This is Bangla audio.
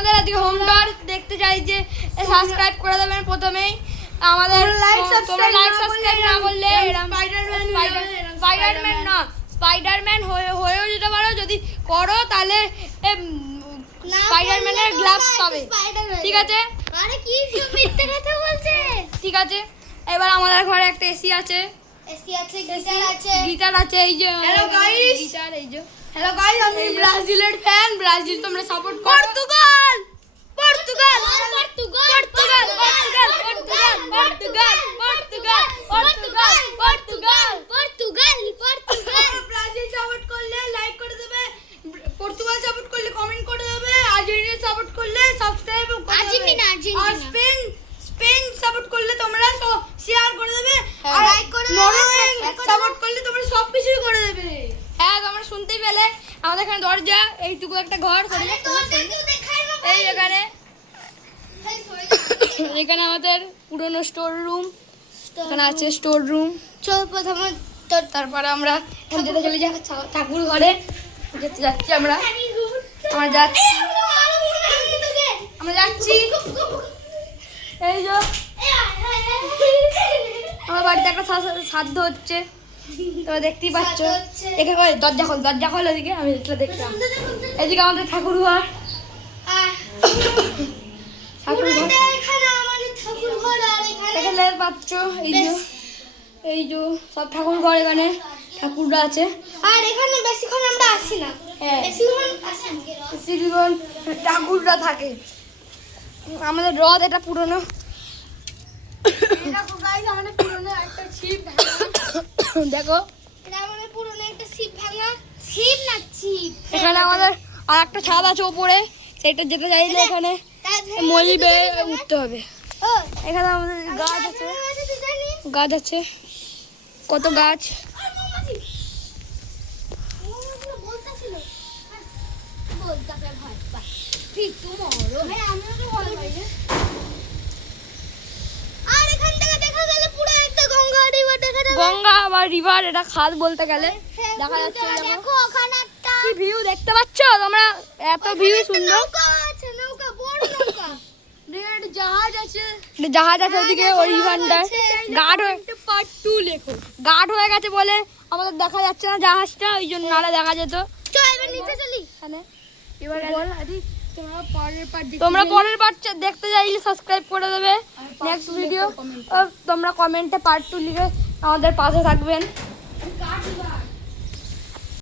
আমাদের আজকে হোম টুর দেখতে চাই যে সাবস্ক্রাইব করে দেবেন প্রথমেই আমাদের তোমরা লাইক সাবস্ক্রাইব না করলে স্পাইডারম্যান না স্পাইডারম্যান হয়েও যেতে পারো যদি করো তাহলে স্পাইডারম্যানের গ্লাভস পাবে ঠিক আছে আরে কি মিথ্যে কথা বলছে ঠিক আছে এবার আমাদের ঘরে একটা এসি আছে গিটার আছে এই যে হ্যালো গাইস গিটার এই যে হ্যালো গাইস আমি ব্রাজিলের ফ্যান ব্রাজিল তোমরা সাপোর্ট করো Portugal Portugal Portugal Portugal Portugal Portugal Portugal Portugal Portugal Portugal Portugal Brazil support করলে লাইক করে দেবে পর্তুগাল সাপোর্ট করলে কমেন্ট করে দেবে আর্জেন্টিনা সাপোর্ট করলে সাবস্ক্রাইব করে দেবে আর্জেন্টিনা আর স্পেন সাপোর্ট করলে তোমরা শেয়ার করে দেবে আর লাইক করে দেবে নরওয়ে সাপোর্ট করলে তোমরা সব কিছুই করে দেবে হ্যাঁ তোমরা শুনতেই পেলে আমাদের এখানে দরজা এইটুকু একটা ঘর এই এখানে এখানে আমাদের পুরনো স্টোর রুম এখানে আছে স্টোর রুম চল প্রথমে তারপরে আমরা যেতে চলে যাই ঠাকুর ঘরে যেতে যাচ্ছি আমরা যাচ্ছি এই যে আমার বাড়িতে একটা শ্রাদ্ধ হচ্ছে তোমরা দেখতেই পাচ্ছ এখানে দরজা খোল ওদিকে আমি এটা দেখলাম এদিকে আমাদের ঠাকুর ঘর এখানে পাচ্ছ এই যে সব ঠাকুর ঘর এখানে ঠাকুররা আছে আর এখানে বেশিক্ষণ আমরা আসি না হ্যাঁ বেশিক্ষণ ঠাকুররা থাকে আমাদের হ্রদ এটা পুরনো আমাদের পুরনো একটা ছিপ দেখো এটা আমাদের পুরনো একটা ছিপ ভাঙা ছিপ না ছিপ এখানে আমাদের আর একটা ছাদ আছে উপরে সেটা যেতে চাইলে এখানে মই বেয়ে উঠতে হবে এখানে আমাদের গাছ আছে কত গাছ গঙ্গা বা রিভার এটা খাল বলতে গেলে দেখা যাচ্ছে দেখো ওখানে একটা কি ভিউ দেখতে পাচ্ছ তোমরা এত ভিউ সুন্দর নৌকা আছে নৌকা বড় নৌকা জাহাজ আছে ওদিকে ওই রিভারটা গার্ড হয়ে পার্ট 2 লেখো গার্ড হয়ে গেছে বলে আমাদের দেখা যাচ্ছে না জাহাজটা ওই জন্য নালে দেখা যেত চল এবার নিচে চলি এবার বল আদি তোমরা পরের পার্ট দেখতে চাইলে সাবস্ক্রাইব করে দেবে নেক্সট ভিডিও তোমরা কমেন্টে পার্ট 2 লিখে আমাদের পাশে থাকবেন।